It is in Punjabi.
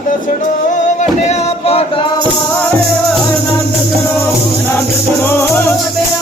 ਆਨੰਦ ਸੁਣੋ ਵਟਿਆ ਪਾਗਾ ਵਾਰਿਆ ਆਨੰਦ ਸੁਣੋ ਆਨੰਦ ਸੁਣੋ ਵਟਿਆ